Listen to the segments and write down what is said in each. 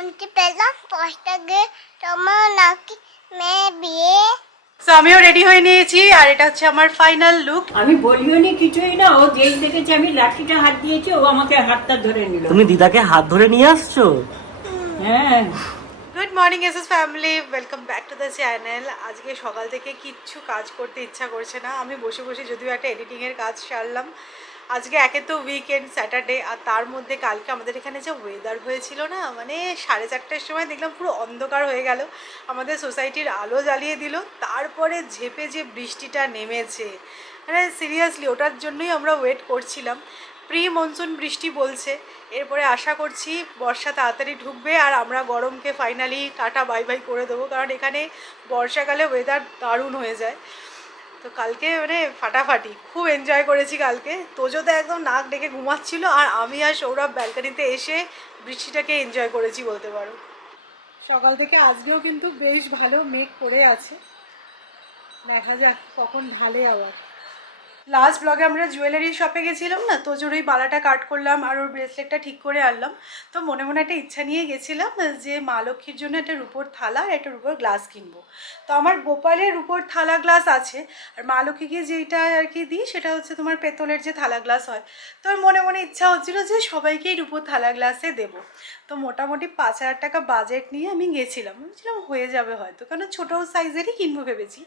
শুনতে পেলাম পোস্টারে তোমার নাকি মেয়ে বিয়ে। তো আমিও রেডি হয়ে নিয়েছি আর এটা হচ্ছে আমার ফাইনাল লুক। আমি বলিও নি কিছুই না, ও যেই দেখেছে আমি লাঠিটা হাত দিয়েছি ও আমাকে হাতটা ধরে নিল। তুমি দিদাকে হাত ধরে নিয়ে আসছো? হ্যাঁ। Good morning SS family, welcome back to the channel. আজকে সকাল থেকে কিচ্ছু কাজ করতে ইচ্ছা করছে না। আমি বসে বসে যদিও একটা এডিটিংয়ের কাজ সারলাম। আজকে একে তো উইকেন্ড স্যাটারডে, আর তার মধ্যে কালকে আমাদের এখানে যে ওয়েদার হয়েছিল না, মানে 4:30টার সময় দেখলাম পুরো অন্ধকার হয়ে গেল, আমাদের সোসাইটির আলো জ্বালিয়ে দিল, তারপরে ঝেপে যে বৃষ্টিটা নেমেছে, মানে সিরিয়াসলি ওটার জন্যই আমরা ওয়েট করছিলাম। প্রি মনসুন বৃষ্টি বলছে, এরপরে আশা করছি বর্ষা তাড়াতাড়ি ঢুকবে আর আমরা গরমকে ফাইনালি টাটা বাই বাই করে দেবো, কারণ এখানে বর্ষাকালে ওয়েদার দারুণ হয়ে যায়। তো কালকে মানে ফাটাফাটি খুব এনজয় করেছি কালকে। তোজোতে একদম নাক ডেকে ঘুমাচ্ছিল আর আমি আর সৌরভ ব্যালকানিতে এসে বৃষ্টিটাকে এনজয় করেছি বলতে পারো। সকাল থেকে আজকেও কিন্তু বেশ ভালো মেঘ করে আছে, দেখা যাক কখন ঢালে আবার। লাস্ট ব্লগে আমরা জুয়েলারি শপে গেছিলাম না, তোজোর ওই বালাটা কাট করলাম আর ওর ব্রেসলেটটা ঠিক করে আনলাম। তো মনে মনে একটা ইচ্ছা নিয়ে গেছিলাম যে মা লক্ষ্মীর জন্য একটা রূপোর থালা আর একটা রূপোর গ্লাস কিনবো। তো আমার গোপালের রূপোর থালা গ্লাস আছে, আর মা লক্ষ্মীকে যেটা আর কি দিই সেটা হচ্ছে তোমার পেতলের যে থালা গ্লাস হয়। তো মনে মনে ইচ্ছা হচ্ছিল যে সবাইকেই রূপোর থালা গ্লাসে দেবো। তো মোটামুটি 5,000 টাকা বাজেট নিয়ে আমি গেছিলাম, ভেবেছিলাম হয়ে যাবে হয়তো, কারণ ছোটো সাইজেরই কিনবো ভেবেছি।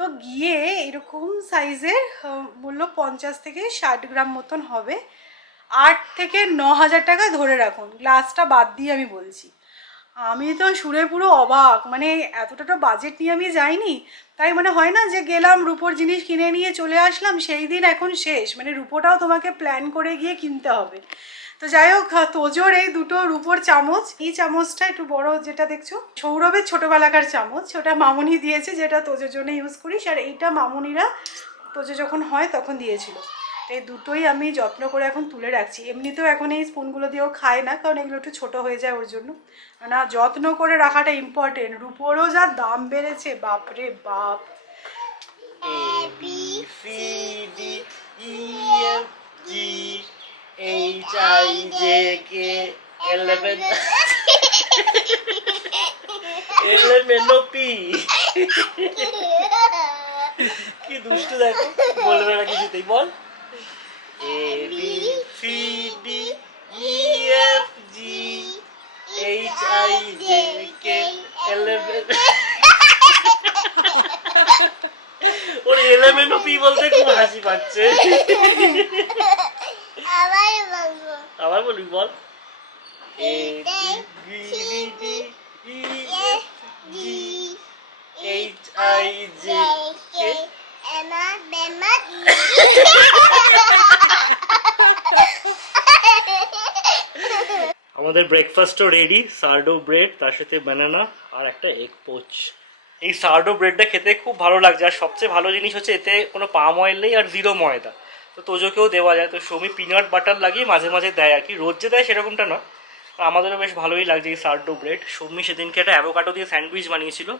তো গিয়ে এরকম সাইজের মূল্য 50 থেকে 60 গ্রাম মতন হবে, 8 থেকে 9,000 টাকা ধরে রাখুন, গ্লাসটা বাদ দিয়ে আমি বলছি। আমি তো শুনে পুরো অবাক, মানে এতটা বাজেট নিয়ে আমি যাইনি। তাই মানে হয় না যে গেলাম রূপোর জিনিস কিনে নিয়ে চলে আসলাম, সেই দিন এখন শেষ, মানে রূপোটাও তোমাকে প্ল্যান করে গিয়ে কিনতে হবে। তো যাই হোক, তোজোর এই দুটো রূপোর চামচ, এই চামচটা একটু বড় যেটা দেখছো সৌরভের ছোটোবেলাকার চামচ, ওটা মামুনি দিয়েছে, যেটা তোজোর জন্য ইউজ করিস, আর এইটা মামুনিরা তোজো যখন হয় তখন দিয়েছিল। তো এই দুটোই আমি যত্ন করে এখন তুলে রাখছি। এমনিতেও এখন এই স্পুনগুলো দিয়েও খায় না, কারণ এগুলো একটু ছোটো হয়ে যায় ওর জন্য। না, যত্ন করে রাখাটা ইম্পর্টেন্ট। রূপোরও যা দাম বেড়েছে, বাপরে বাপ। কি দুষ্টু দেখো, বলবে না কিছুতেই, বল। A B C D E F G H I J K 11। ওর 11 বলতে খুব হাসি পাচ্ছে। আবার বলবি, বল। A B C D E F G H I J K. আমাদের ব্রেকফাস্টও রেডি, সার্ডো ব্রেড, তার সাথে বানানা আর একটা এগ পোচ। এই সার্ডো ব্রেডটা খেতে খুব ভালো লাগছে, আর সবচেয়ে ভালো জিনিস হচ্ছে এতে কোনো পাম অয়েল নেই আর 0 ময়দা। তো তোজোকেও দেওয়া যায়, তো সৌমি পিনাট বাটার লাগিয়ে মাঝে মাঝে দেয় আর কি, রোজ যে দেয় সেরকমটা না। আর আমাদেরও বেশ ভালোই লাগছে এই সার্ডো ব্রেড। সৌমি সেদিনকে একটা অ্যাভোকাডো দিয়ে স্যান্ডউইচ বানিয়েছিল,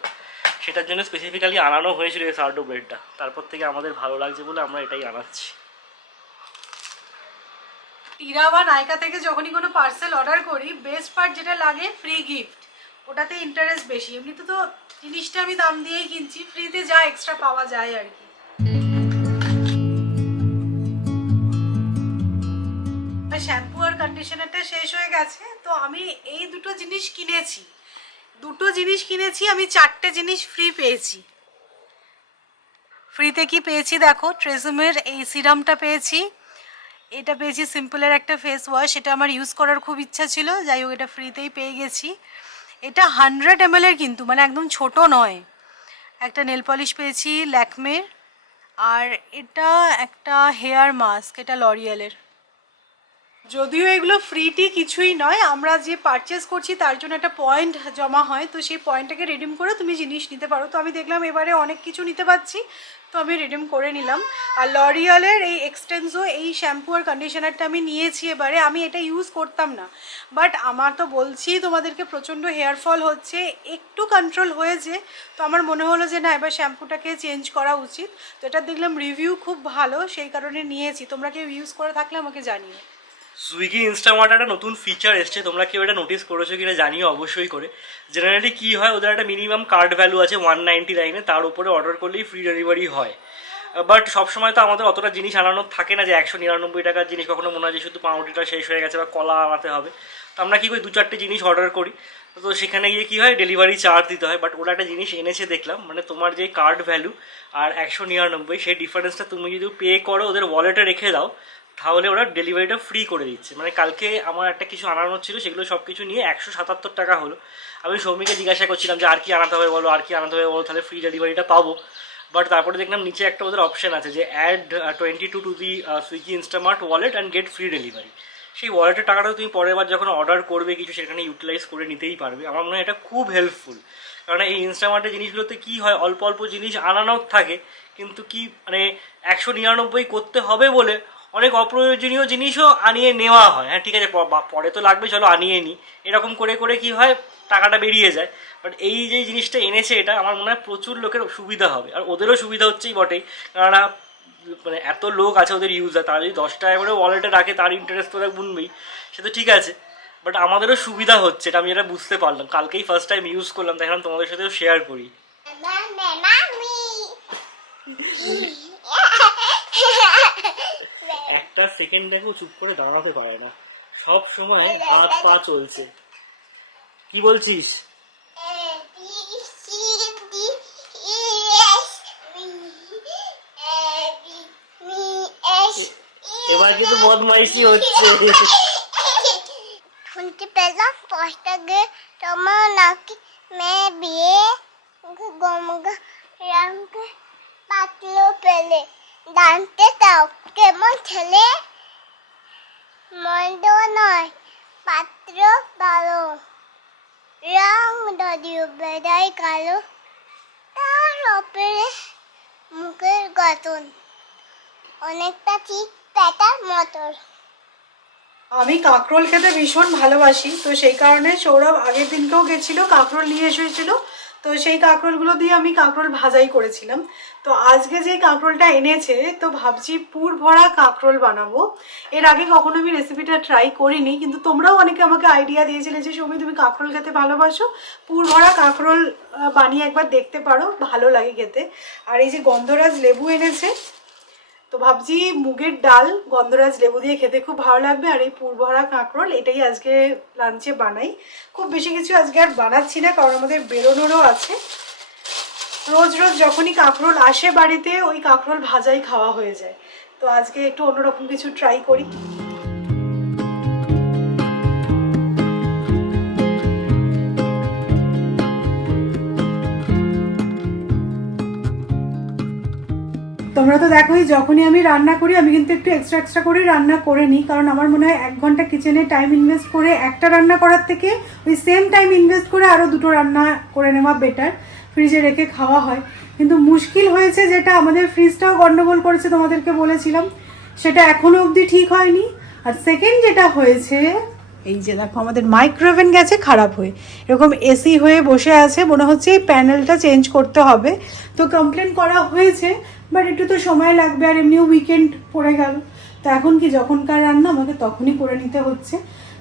সেটার জন্য স্পেসিফিক্যালি আনানো হয়েছিল এই সার্ডো ব্রেডটা। তারপর থেকে আমাদের ভালো লাগছে বলে আমরা এটাই আনাচ্ছি। টিরা বা নাইকা থেকে যখনই কোনো পার্সেল অর্ডার করি, বেস্ট পার্ট যেটা লাগে ফ্রি গিফট, ওটাতে ইন্টারেস্ট বেশি। এমনিতে তো জিনিসটা আমি দাম দিয়েই কিনছি, ফ্রিতে যা এক্সট্রা পাওয়া যায় আর কি। শ্যাম্পু আর কন্ডিশনারটা শেষ হয়ে গেছে, তো আমি এই দুটো জিনিস কিনেছি। আমি 4টে জিনিস ফ্রি পেয়েছি। ফ্রিতে কি পেয়েছি দেখো, ট্রেজমের এই সিরামটা পেয়েছি, এটা পেয়েছি সিম্পলের একটা ফেস ওয়াশ, এটা আমার ইউজ করার খুব ইচ্ছা ছিল, যাই হোক এটা ফ্রিতেই পেয়ে গেছি। এটা 100 ml এর কিন্তু, মানে একদম ছোট নয়। একটা নেল পলিশ পেয়েছি ল্যাকমের, আর এটা একটা হেয়ার মাস্ক, এটা লরিয়ালের। যদিও এগুলো ফ্রিটি কিছুই নয়, আমরা যে পারচেস করছি তার জন্য একটা পয়েন্ট জমা হয়, তো সেই পয়েন্টটাকে রিডিম করে তুমি জিনিস নিতে পারো। তো আমি দেখলাম এবারে অনেক কিছু নিতে পারছি, তো আমি রিডিম করে নিলাম। আর লরিয়ালের এই এক্সটেন্সো এই শ্যাম্পু আর কন্ডিশনারটা আমি নিয়েছি এবারে। আমি এটা ইউজ করতাম না, বাট আমার তো বলছি তোমাদেরকে প্রচণ্ড হেয়ার ফল হচ্ছে, একটু কন্ট্রোল হয়েছে, তো আমার মনে হলো যে না, এবার শ্যাম্পুটাকে চেঞ্জ করা উচিত। তো এটা দেখলাম রিভিউ খুব ভালো, সেই কারণে নিয়েছি। তোমরা কেউ ইউজ করে থাকলে আমাকে জানিও। সুইগি ইনস্টামার্ট একটা নতুন ফিচার এসছে, তোমরা কেউ এটা নোটিস করেছো কিনা জানিও অবশ্যই করে। জেনারেলি কী হয়, ওদের একটা মিনিমাম কার্ড ভ্যালু আছে 199, তার উপরে অর্ডার করলেই ফ্রি ডেলিভারি হয়। বাট সবসময় তো আমাদের অতটা জিনিস আনানোর থাকে না যে 199 টাকার জিনিস, কখনো মনে হয় যে শুধু পাউরুটিটা শেষ হয়ে গেছে বা কলা আনাতে হবে। তো আমরা কী করি, 2-4টে জিনিস অর্ডার করি, তো সেখানে গিয়ে কী হয় ডেলিভারি চার্জ দিতে হয়। বাট ওরা একটা জিনিস এনেছে দেখলাম, মানে তোমার যে কার্ড ভ্যালু আর 199 সেই ডিফারেন্সটা তুমি যদি পে করো ওদের ওয়ালেটে রেখে দাও, তাহলে ওরা ডেলিভারিটা ফ্রি করে দিচ্ছে। মানে কালকে আমার একটা কিছু আনানোর ছিল, সেগুলো সব কিছু নিয়ে 177 টাকা হলো। আমি সৌমিকে জিজ্ঞাসা করছিলাম যে আর কি আনাতে হবে বলো, আর কি আনাতে হবে বলো, তাহলে ফ্রি ডেলিভারিটা পাবো। বাট তারপরে দেখলাম নিচে একটা ওদের অপশান আছে যে add 22 to the Swiggy Instamart wallet and get free delivery. সেই ওয়ালেটের টাকাটা তুমি পরের বার যখন অর্ডার করবে কিছু, সেখানে ইউটিলাইজ করে নিতেই পারবে। আমার মনে হয় এটা খুব হেল্পফুল, কারণ এই ইনস্টামার্টের জিনিসগুলোতে কী হয়, অল্প অল্প জিনিস আনানোর থাকে, কিন্তু কি মানে 199 করতে হবে বলে অনেক অপ্রয়োজনীয় জিনিসও আনিয়ে নেওয়া হয়। হ্যাঁ ঠিক আছে, পরে তো লাগবে, চলো আনিয়ে নিই, এরকম করে করে কী হয় টাকাটা বেরিয়ে যায়। বাট এই যে জিনিসটা এনেছে, এটা আমার মনে হয় প্রচুর লোকের সুবিধা হবে, আর ওদেরও সুবিধা হচ্ছেই বটেই, কেননা মানে এত লোক আছে ওদের ইউজার, তারা যদি 10 টাকা করে ওয়ালেটে রাখে তার ইন্টারেস্ট তো গুনবেই, সে তো ঠিক আছে। বাট আমাদেরও সুবিধা হচ্ছে, এটা আমি যেটা বুঝতে পারলাম, কালকেই ফার্স্ট টাইম ইউজ করলাম, দেখলাম তোমাদের সাথেও শেয়ার করি। একটা সেকেন্ড দেখো চুপ করে দাঁড়াতে পারে না, সব সময় হাত পা চলছে। কি বলছিস? এবার কিন্তু বদমাইশি হচ্ছে। শুনতে পেলাম 5 টাকা তোমার নাকি মেয়ে বিয়ে গমগা রঙ পাতলো পেলে জানতে চাও কেমন ছেলে? মন্দ নয়, পাত্র ভালো, রং যদিও বেড়াই কালো, তার ওপরে মুখের গঠন অনেকটা ঠিক পেটার মতন। আমি কাঁকরোল খেতে ভীষণ ভালোবাসি, তো সেই কারণে সৌরভ আগের দিনকেও গেছিলো, কাঁকরোল নিয়ে এসেছিলো, তো সেই কাঁকরোলগুলো দিয়ে আমি কাঁকরোল ভাজাই করেছিলাম। তো আজকে যে কাঁকরোলটা এনেছে, তো ভাবছি পুর ভরা কাঁকরোল বানাবো। এর আগে কখনো আমি রেসিপিটা ট্রাই করিনি, কিন্তু তোমরাও অনেকে আমাকে আইডিয়া দিয়েছিলে যে সৌমি তুমি কাঁকরোল খেতে ভালোবাসো, পুর ভরা কাঁকরোল বানিয়ে একবার দেখতে পারো, ভালো লাগে খেতে। আর এই যে গন্ধরাজ লেবু এনেছে, তো ভাবছি মুগের ডাল গন্ধরাজ লেবু দিয়ে খেতে খুব ভালো লাগবে, আর এই পুর ভরা কাঁকরোল এটাই আজকে লাঞ্চে বানাই। খুব বেশি কিছু আজকে আর বানাচ্ছি না, কারণ আমাদের বেরোনোরও আছে। রোজ রোজ যখনই কাঁকরোল আসে বাড়িতে, ওই কাঁকরোল ভাজাই খাওয়া হয়ে যায়, তো আজকে একটু অন্যরকম কিছু ট্রাই করি। তোমরা তো দেখোই যখনই আমি রান্না করি, আমি কিন্তু একটু এক্সট্রা করে রান্না করে নিই, কারণ আমার মনে হয় 1 ঘন্টা কিচেনে টাইম ইনভেস্ট করে একটা রান্না করার থেকে ওই সেম টাইম ইনভেস্ট করে আরও 2টো রান্না করে নেওয়া বেটার, ফ্রিজে রেখে খাওয়া হয়। কিন্তু মুশকিল হয়েছে যেটা, আমাদের ফ্রিজটাও গন্ডগোল করেছে, তোমাদেরকে বলেছিলাম, সেটা এখনও অবধি ঠিক হয়নি। আর সেকেন্ড যেটা হয়েছে, এই যে দেখো আমাদের মাইক্রোওভেন গেছে খারাপ হয়ে, এরকম এসি হয়ে বসে আছে, মনে হচ্ছে এই প্যানেলটা চেঞ্জ করতে হবে। তো কমপ্লেন করা হয়েছে, বাট একটু তো সময় লাগবে, আর এমনিও উইকেন্ড পড়ে গেল, তো এখন কি যখনকার রান্না আমাকে তখনই করে নিতে হচ্ছে,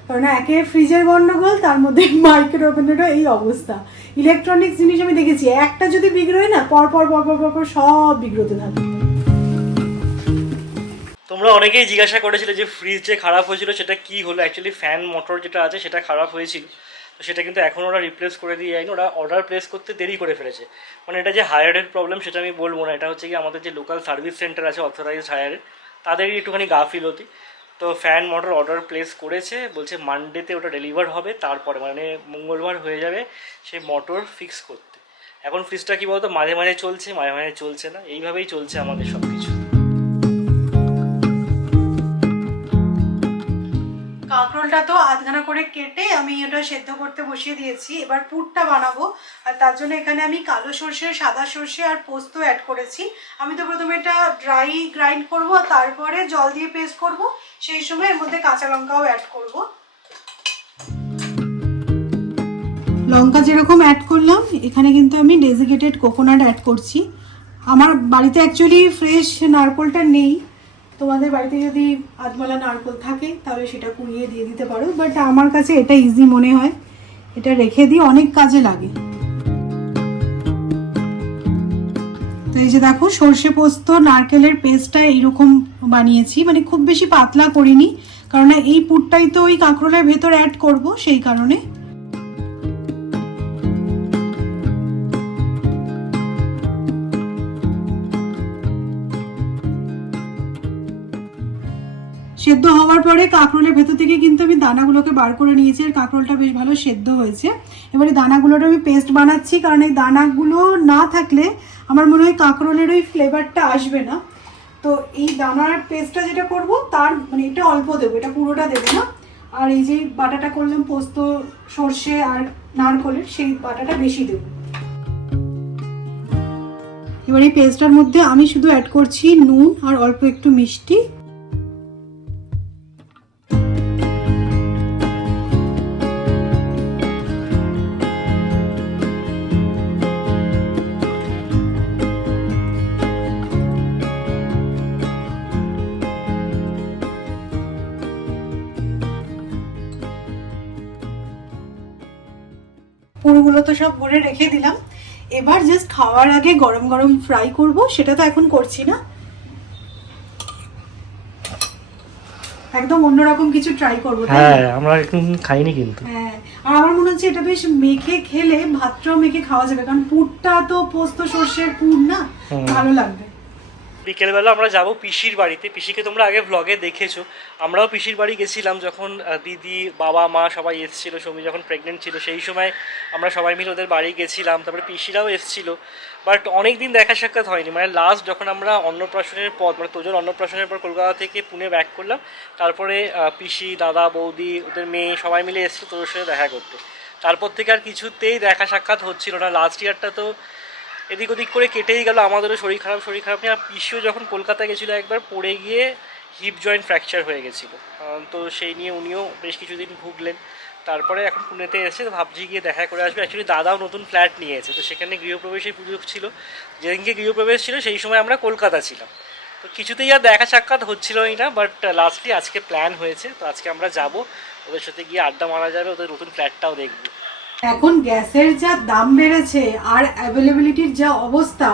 কারণ একে ফ্রিজের গন্ডগোল, তার মধ্যে মাইক্রোওভেনেরও এই অবস্থা। ইলেকট্রনিক্স জিনিস আমি দেখেছি, একটা যদি বিগড়োয় না, পরপর সব বিগড়োতে থাকে। তোমরা অনেকেই জিজ্ঞাসা করেছিলে যে ফ্রিজ যে খারাপ হয়েছিল সেটা কি হলো। অ্যাকচুয়ালি ফ্যান মোটর যেটা আছে সেটা খারাপ হয়েছিল, তো সেটা কিন্তু এখন ওরা রিপ্লেস করে দিয়ে যায়নি, ওরা অর্ডার প্লেস করতে দেরি করে ফেলেছে। মানে এটা যে হায়ারের প্রবলেম সেটা আমি বলবো না, এটা হচ্ছে কি আমাদের যে লোকাল সার্ভিস সেন্টার আছে অথরাইজড হায়ারের, তাদেরই একটুখানি গাফিলতি। তো ফ্যান মোটর অর্ডার প্লেস করেছে, বলছে মানডেতে ওটা ডেলিভার হবে, তারপরে মানে মঙ্গলবার হয়ে যাবে সেই মোটর ফিক্স করতে। এখন ফ্রিজটা কী বলতো, মাঝে মাঝে চলছে, মাঝে মাঝে চলছে না, এইভাবেই চলছে আমাদের সব কিছু। কাঁকরোলটা তো আধখানা করে কেটে আমি ওটা সেদ্ধ করতে বসিয়ে দিয়েছি, এবার পুরটা বানাবো। আর তার জন্য এখানে আমি কালো সর্ষে, সাদা সর্ষে আর পোস্ত অ্যাড করেছি। আমি তো প্রথমে এটা ড্রাই গ্রাইন্ড করব, তারপরে জল দিয়ে পেস্ট করব, সেই সময় এর মধ্যে কাঁচা লঙ্কাও অ্যাড করব। লঙ্কা যেরকম অ্যাড করলাম, এখানে কিন্তু আমি ডেজিকেটেড কোকোনাট অ্যাড করছি। আমার বাড়িতে অ্যাকচুয়ালি ফ্রেশ নারকোলটা নেই, তোমাদের বাড়িতে যদি আধমালা নারকেল থাকে তাহলে সেটা কুড়িয়ে দিয়ে দিতে পারো, বাট আমার কাছে এটা ইজি মনে হয়, এটা রেখে দিই, অনেক কাজে লাগে। তো এই যে দেখো সর্ষে পোস্ত নারকেলের পেস্টটা এইরকম বানিয়েছি, মানে খুব বেশি পাতলা করিনি, কারণ এই পুরটাই তো ওই কাঁকরোলের ভেতর অ্যাড করব, সেই কারণে। সেদ্ধ হওয়ার পরে কাঁকরোলের ভেতর থেকে কিন্তু আমি দানাগুলোকে বার করে নিয়েছি, আর কাঁকরোলটা বেশ ভালো সেদ্ধ হয়েছে। এবারে দানাগুলোর আমি পেস্ট বানাচ্ছি, কারণ এই দানাগুলো না থাকলে আমার মনে হয় কাঁকরোলের ওই ফ্লেভারটা আসবে না। তো এই দানার পেস্টটা যেটা করব তার মানে এটা অল্প দেবো, এটা পুরোটা দেবো না। আর এই যে বাটাটা করলাম পোস্ত সর্ষে আর নারকেলের, সেই বাটাটা বেশি দেবো। এবার এই পেস্টটার মধ্যে আমি শুধু অ্যাড করছি নুন আর অল্প একটু মিষ্টি। পুরোগুলো তো সব ভরে রেখে দিলাম, এবার জাস্ট খাওয়ার আগে গরম গরম ফ্রাই করব, সেটা তো এখন করছি না, একদম অন্যরকম কিছু ট্রাই করবো। হ্যাঁ আমরা এখন খাইনি কিন্তু। হ্যাঁ, আর আমার মনে হচ্ছে এটা বেশ মেখে খেলে ভাতটাও মেখে খাওয়া যাবে, কারণ পুরটা তো পোস্ত সর্ষের পুর না, ভালো লাগবে। বিকেলবেলা আমরা যাব পিসির বাড়িতে। পিসিকে তোমরা আগে ভ্লগে দেখেছো, আমরাও পিসির বাড়ি গেছিলাম যখন দিদি বাবা মা সবাই এসেছিল, সৌমি যখন প্রেগনেন্ট ছিল সেই সময় আমরা সবাই মিলে ওদের বাড়ি গেছিলাম, তারপরে পিসিরাও এসেছিল, বাট অনেক দিন দেখা সাক্ষাৎ হয়নি। মানে লাস্ট যখন আমরা অন্নপ্রাশনের পর, মানে তোজোর অন্নপ্রাশনের পর কলকাতা থেকে পুনে ব্যাক করলাম, তারপরে পিসি দাদা বৌদি ওদের মেয়ে সবাই মিলে এসেছিল তোর সাথে দেখা করতে। তারপর থেকে আর কিছুতেই দেখা সাক্ষাৎ হচ্ছিল না। লাস্ট ইয়ারটা তো এদিক ওদিক করে কেটেই গেল, আমাদেরও শরীর খারাপ নিয়ে। আর পিসিও যখন কলকাতা গেছিলো একবার পড়ে গিয়ে হিপ জয়েন্ট ফ্র্যাকচার হয়ে গেছিলো, তো সেই নিয়ে উনিও বেশ কিছুদিন ভুগলেন। তারপরে এখন পুনেতে এসে ভাবছি গিয়ে দেখা করে আসবে। অ্যাকচুয়ালি দাদাও নতুন ফ্ল্যাট নিয়েছে, তো সেখানে গৃহপ্রবেশের পুজো ছিল, যেদিনকে গৃহপ্রবেশ ছিল সেই সময় আমরা কলকাতা ছিলাম, তো কিছুতেই আর দেখা সাক্ষাৎ হচ্ছিলই না। বাট লাস্টলি আজকে প্ল্যান হয়েছে, তো আজকে আমরা যাব, ওদের সাথে গিয়ে আড্ডা মারা যাবে, ওদের নতুন ফ্ল্যাটটাও দেখবো। এখন গ্যাসের যা দাম বেড়েছে আর অ্যাভেলেবিলিটির যা অবস্থা,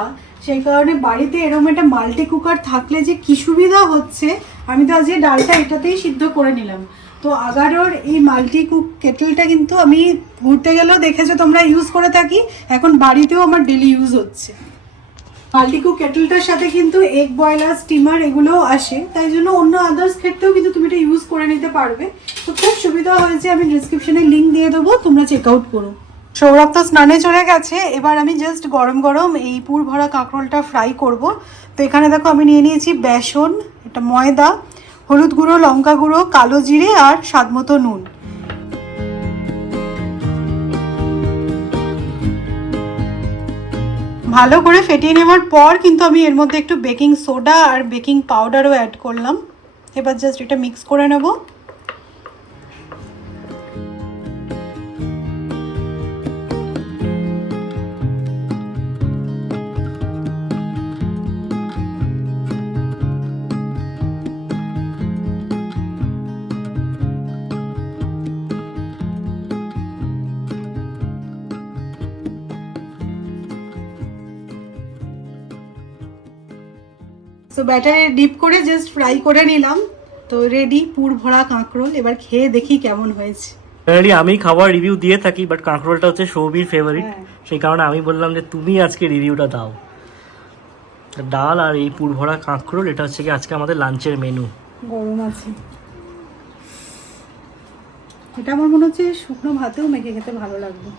সেই কারণে বাড়িতে এরকম একটা মাল্টি কুকার থাকলে যে কি সুবিধা হচ্ছে। আমি তো আজকে ডালটা এটাতেই সিদ্ধ করে নিলাম। তো আগারোর এই মাল্টি কুক কেটলটা কিন্তু আমি ঘুরতে গেলেও দেখেছো তোমরা ইউজ করে থাকি, এখন বাড়িতেও আমার ডেলি ইউজ হচ্ছে। মাল্টি কুক কেটলটার সাথে কিন্তু এগ বয়লার স্টিমার এগুলোও আসে, তাই জন্য অন্য আদার্স ক্ষেত্রেও কিন্তু তুমি এটা ইউজ করে নিতে পারবে। তো খুব সুবিধা হয়েছে, আমি ডিসক্রিপশনে লিঙ্ক দিয়ে দেবো, তোমরা চেক আউট করো। সৌরভ তো স্নানে চলে গেছে, এবার আমি জাস্ট গরম গরম এই পুর ভরা কাঁকরোলটা ফ্রাই করব। তো এখানে দেখো আমি নিয়ে নিয়েছি বেসন, এটা ময়দা, হলুদ গুঁড়ো, লঙ্কা গুঁড়ো, কালো জিরে আর স্বাদমতো নুন। ভালো করে ফেটিয়ে নেওয়ার পর কিন্তু আমি এর মধ্যে একটু বেকিং সোডা আর বেকিং পাউডারও অ্যাড করলাম। এবার জাস্ট এটা মিক্স করে নেব। সো ব্যাটারে ডিপ করে জাস্ট ফ্রাই করে নিলাম, তো রেডি পুর ভরা কাঁকরোল। এবার খেয়ে দেখি কেমন হয়েছে। আমি খাবার রিভিউ দিয়ে থাকি, বাট কাঁকরোলটা হচ্ছে সৌমির ফেভারিট, সেই কারণে আমি বললাম যে তুমি আজকে রিভিউটা দাও। ডাল আর এই পুর ভরা কাঁকরোল, এটা হচ্ছে কি আজকে আমাদের লাঞ্চের মেনু। গরম আছে, এটা আমার মনে হচ্ছে শুকনো ভাতেও মেখে খেতে ভালো লাগবে।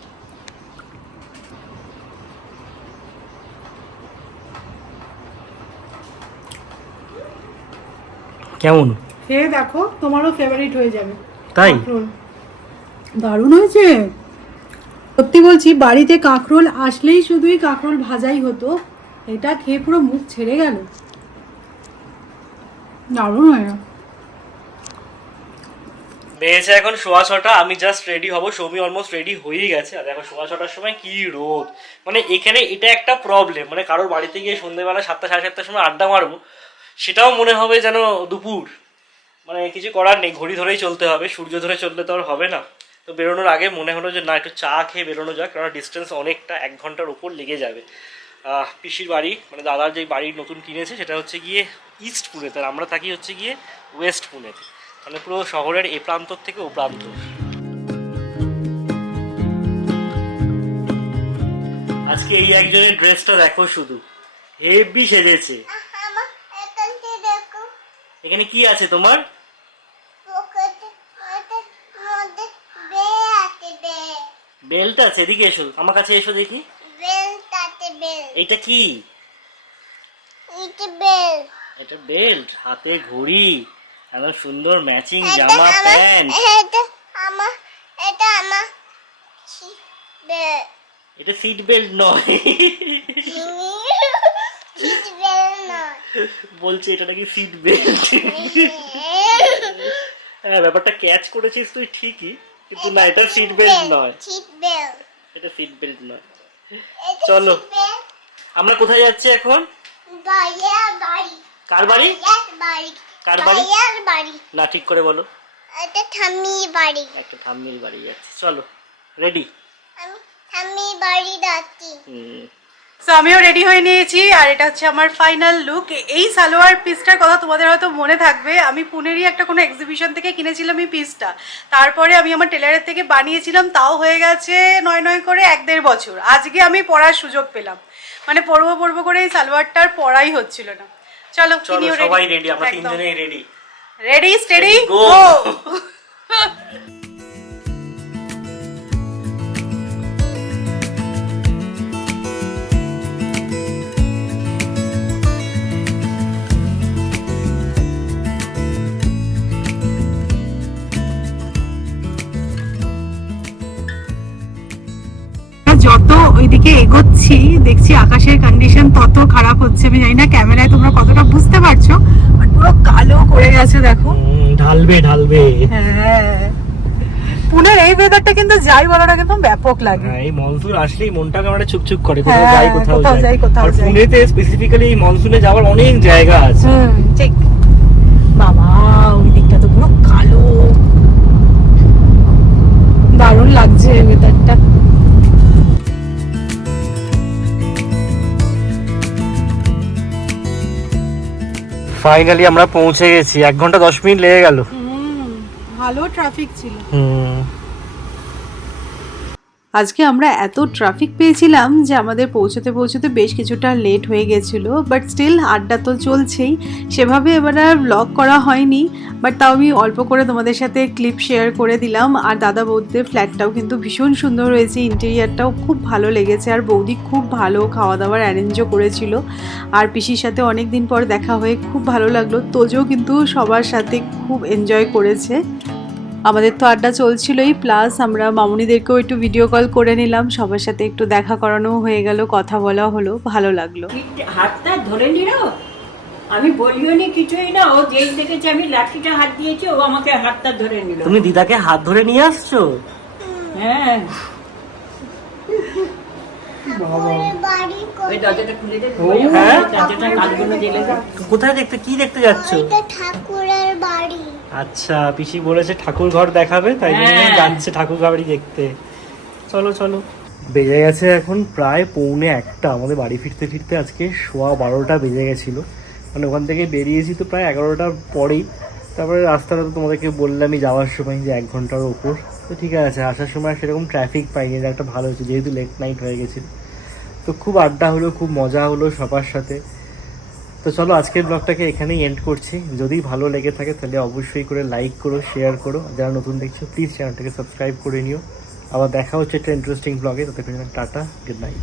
কেমন খেয়ে দেখো, তোমারও ফেভারিট হয়ে যাবে। তাই? কাঁকরোল দারুণ হয়েছে, সত্যি বলছি। বাড়িতে কাঁকরোল আসলেই শুধুই কাঁকরোল ভাজাই হতো, এটা খেয়ে পুরো মুখ ছেড়ে গেল, দারুণ হয় না? বেজে এখন 6:15, আমি জাস্ট রেডি হব, সৌমি অলমোস্ট রেডি হয়েই গেছে। আর দেখো 6:15 সময় কি রোদ, মানে এখানে এটা একটা প্রবলেম, মানে কারোর বাড়িতে গিয়ে সন্ধ্যেবেলা 7টা সাড়ে 7টার সময় আড্ডা মারবো, সেটাও মনে হবে যেন দুপুর। মানে কিছু করার নেই, ঘড়ি ধরেই চলতে হবে, সূর্য ধরে চললে তো আর হবে না। তো বেরোনোর আগে মনে হলো যে না, একটু চা খেয়ে বেরোনো যাক, কারণ ডিস্টেন্স অনেকটা, 1 ঘন্টার উপর লেগে যাবে। পিসির বাড়ি মানে দাদার যে বাড়ি নতুন কিনেছে সেটা হচ্ছে গিয়ে ইস্ট পুনেতে, আর আমরা থাকি হচ্ছে গিয়ে ওয়েস্ট পুনেতে, মানে পুরো শহরের এ প্রান্ত থেকে ও প্রান্ত। আজকে এই একজনের ড্রেসটা দেখো, শুধু হেভি সেজেছে। আমার এখানটি দেখো এখানে কি আছে তোমার? পকেটে মধ্যে বে আছে বে বেল্ট আছে, এদিকে এসো, আমার কাছে এসো দেখি। বেলটাতে বেল এটা কি? এটা বেল এটা বেল্ট, হাতে ঘড়ি, এত সুন্দর ম্যাচিং এটা জামা আমার প্যান্ট। এটা আমার বেল এটা সিট বেল্ট নয়, সিট বেল নয় বলছে এটা নাকি সিট বেল্ট। হ্যাঁ, ব্যাপারটা ক্যাচ করেছিস তুই ঠিকই, কিন্তু না, এটা সিট বেল্ট নয়, সিট বেল এটা সিট বেল্ট নয়। এটা চলো। সিট বেল আমরা কোথায় যাচ্ছি এখন? ভাইয়ার বাড়ি কার বাড়ি? ভাইয়ার বাড়ি কার বাড়ি? ভাইয়ার বাড়ি না, ঠিক করে বলো। এটা ঠাম্মির বাড়ি একটা ঠাম্মির বাড়ি যাচ্ছি, চলো। রেডি? আমি ঠাম্মির বাড়ি যাচ্ছি সো আমিও রেডি হয়ে নিয়েছি, আর এটা হচ্ছে আমার ফাইনাল লুক। এই সালোয়ার পিসটার কথা তোমাদের হয়তো মনে থাকবে, আমি পুনেরই একটা কোনো এক্সিবিশন থেকে কিনেছিলাম এই পিসটা। তারপরে আমি আমার টেলারের থেকে বানিয়েছিলাম, তাও হয়ে গেছে 9 করে 1-1.5 বছর। আজকে আমি পরার সুযোগ পেলাম, মানে পরবো করে এই সালোয়ারটার পরাই হচ্ছিল না। চলো চলো, সবাই রেডি, আমরা তিনজনেই ready. Ready steady go. Go. যত ওইদিকে এগোচ্ছি দেখছি আকাশের কন্ডিশন তত খারাপ হচ্ছে। আমি জানি না ক্যামেরায় তোমরা কতটা বুঝতে পারছো, বাট পুরো কালো করে গেছে দেখো। ঢালবে। হ্যাঁ, পুনের এই ওয়েদারটা কিন্তু যাই বলো না কিন্তু ব্যাপক লাগে। হ্যাঁ, এই মনসুন আসলেই মনটা কেমন চুকচুক করে, হ্যাঁ, কোথাও যাই। আর পুনেতে স্পেসিফিক্যালি এই মনসুনে যাওয়ার অনেক জায়গা আছে। ঠিক। বাবা, ওই দিকটা তো পুরো কালো, দারুণ লাগছে ওয়েদারটা। ফাইনালি আমরা পৌঁছে গেছি, 1 ঘন্টা 10 মিনিট লেগে গেল। ভালো ট্রাফিক ছিল। আজকে আমরা এত ট্রাফিক পেয়েছিলাম যে আমাদের পৌঁছতে বেশ কিছুটা লেট হয়ে গেছিলো, বাট স্টিল আড্ডা তো চলছেই। সেভাবে এবার আর ব্লগ করা হয়নি, বাট তাও আমি অল্প করে তোমাদের সাথে ক্লিপ শেয়ার করে দিলাম। আর দাদা বৌদিদের ফ্ল্যাটটাও কিন্তু ভীষণ সুন্দর হয়েছে, ইন্টেরিয়ারটাও খুব ভালো লেগেছে, আর বৌদি খুব ভালো খাওয়া দাওয়ার অ্যারেঞ্জও করেছিল। আর পিসির সাথে অনেক দিন পর দেখা হয়ে খুব ভালো লাগলো। তোজও কিন্তু সবার সাথে খুব এনজয় করেছে। আমাদের তো আড্ডা চলছিলই, প্লাস আমরা মামুনিদেরকেও একটু ভিডিও কল করে নিলাম, সবার সাথে একটু দেখা করানো হয়ে গেল, কথা বলা হলো, ভালো লাগলো। হাতটা ধরে নিল, আমি বলিও নি কিছুই না, ও যেই দেখেছে আমি লাঠিটা হাত দিয়েছি, ও আমাকে হাতটা ধরে নিল। তুমি দিদাকে হাত ধরে নিয়ে আসছো? হ্যাঁ, ঠাকুরের বাড়ি ওই দরজাটা খুলে দে, হ্যাঁ? দরজাটা কালগুলো জেলে দে। কোথায় কি দেখতে যাচ্ছ? ওইটা ঠাকুরের বাড়ি আচ্ছা, পিসি বলেছে ঠাকুর ঘর দেখাবে, তাই জন্য হ্যাঁ। যাচ্ছে ঠাকুর বাড়ি দেখতে। চলো। বেজে গেছে এখন প্রায় 1:45। আমাদের বাড়ি ফিরতে আজকে 12:15 বেজে গেছিলো। মানে ওখান থেকে বেরিয়েছি তো প্রায় 11টার পরেই। তারপরে রাস্তাটা তো তোমাদেরকে বললামই যাওয়ার সময় যে 1 ঘন্টার ওপর। তো ঠিক আছে, আসার সময় সেরকম ট্রাফিক পাইনি, এটা একটা ভালো হচ্ছে, যেহেতু লেট নাইট হয়ে গেছিলো। তো খুব আড্ডা হলো, খুব মজা হলো সবার সাথে। তো চলো, আজকের ব্লগটাকে এখানেই এন্ড করছি। যদি ভালো লেগে থাকে তাহলে অবশ্যই করে লাইক করো, শেয়ার করো। যারা নতুন দেখছো প্লিজ চ্যানেলটাকে সাবস্ক্রাইব করে নিও। আবার দেখা হচ্ছে একটা ইন্টারেস্টিং ব্লগে। ততক্ষণ টাটা, গুড নাইট।